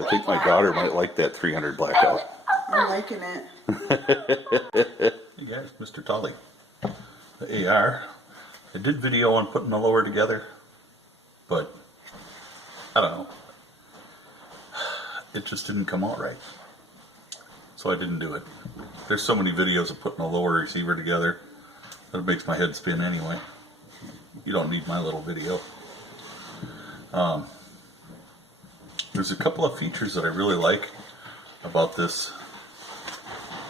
I think my daughter might like that 300 Blackout. I'm liking it. Hey guys, Mr. Tolly. The AR. I did video on putting the lower together, but I don't know. It just didn't come out right. So I didn't do it. There's so many videos of putting a lower receiver together that it makes my head spin anyway. You don't need my little video. There's a couple of features that I really like about this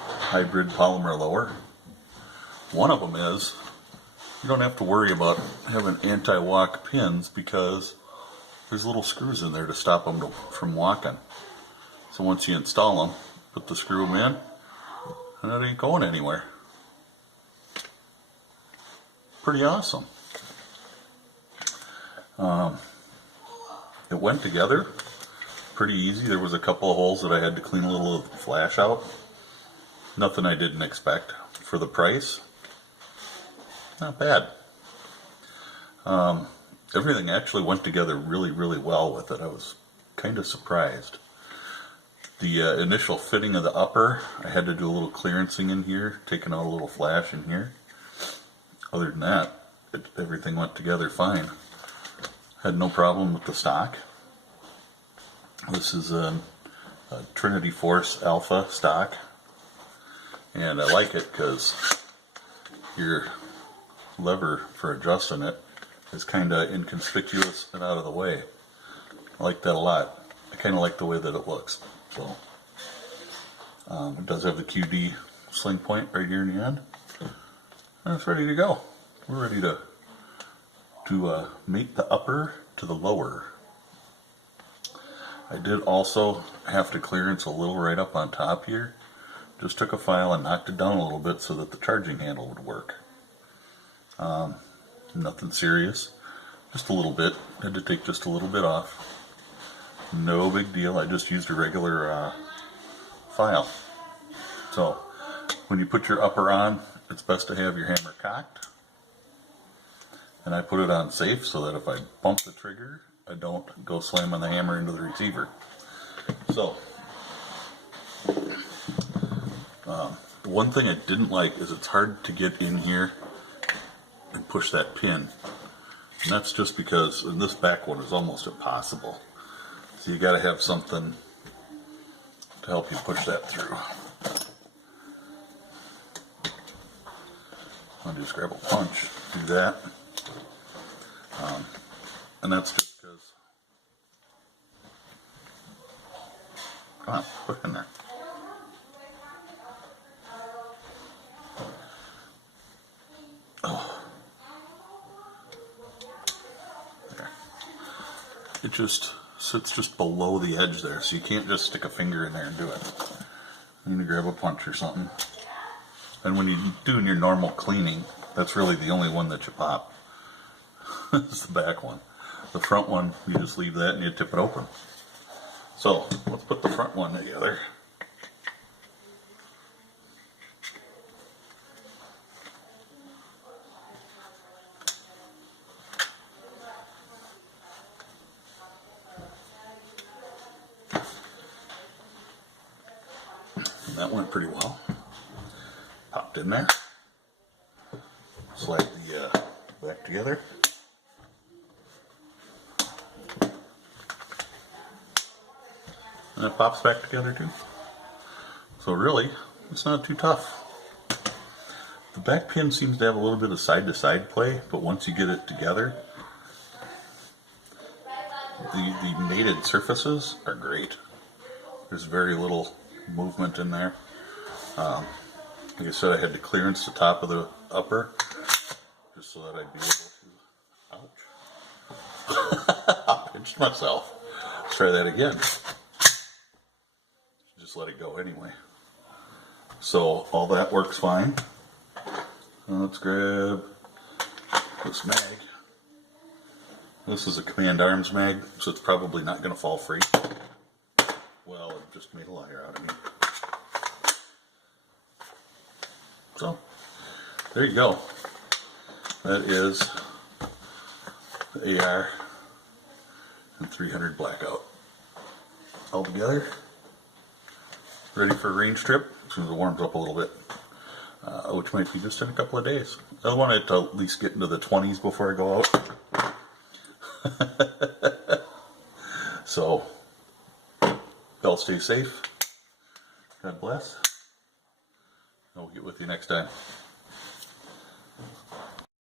hybrid polymer lower. One of them is you don't have to worry about having anti-walk pins because there's little screws in there to stop them from walking. So once you install them, put the screw them in, and it ain't going anywhere. Pretty awesome. It went together pretty easy. There was a couple of holes that I had to clean a little flash out. Nothing I didn't expect for the price. Not bad. Everything actually went together really, really well with it. I was kind of surprised. The initial fitting of the upper, I had to do a little clearancing in here, taking out a little flash in here. Other than that, everything went together fine. Had no problem with the stock. This is a Trinity Force Alpha stock, and I like it because your lever for adjusting it is kind of inconspicuous and out of the way. I like that a lot. I kind of like the way that it looks. So it does have the QD sling point right here in the end, and it's ready to go. We're ready to mate the upper to the lower. I did also have to clearance a little right up on top here. Just took a file and knocked it down a little bit so that the charging handle would work. Nothing serious, just a little bit. Had to take just a little bit off. No big deal. I just used a regular file. So when you put your upper on, it's best to have your hammer cocked. And I put it on safe so that if I bump the trigger, I don't go slamming the hammer into the receiver. So, one thing I didn't like is it's hard to get in here and push that pin. And that's just because in this back one is almost impossible. So you got to have something to help you push that through. I'll just grab a punch, do that. And that's just because, come on, put it in there. Oh. There. It just sits just below the edge there, so you can't just stick a finger in there and do it. You need to grab a punch or something. And when you're doing your normal cleaning, that's really the only one that you pop. It's the back one. The front one, you just leave that and you tip it open. So, let's put the front one together. And that went pretty well. Popped in there. Slide the back together. And it pops back together too. So really, it's not too tough. The back pin seems to have a little bit of side-to-side play, but once you get it together, the mated surfaces are great. There's very little movement in there. Like I said, I had to clearance the top of the upper just so that I'd be able to... Ouch. I pinched myself. Let's try that again. Just let it go anyway. So all that works fine. Let's grab this mag. This is a command arms mag, so it's probably not going to fall free. Well, it just made a liar out of me. So, there you go. That is the AR and 300 Blackout. all together. Ready for a range trip as soon as it warms up a little bit. Which might be just in a couple of days. I want it to at least get into the 20s before I go out. So, y'all stay safe. God bless. I'll get with you next time.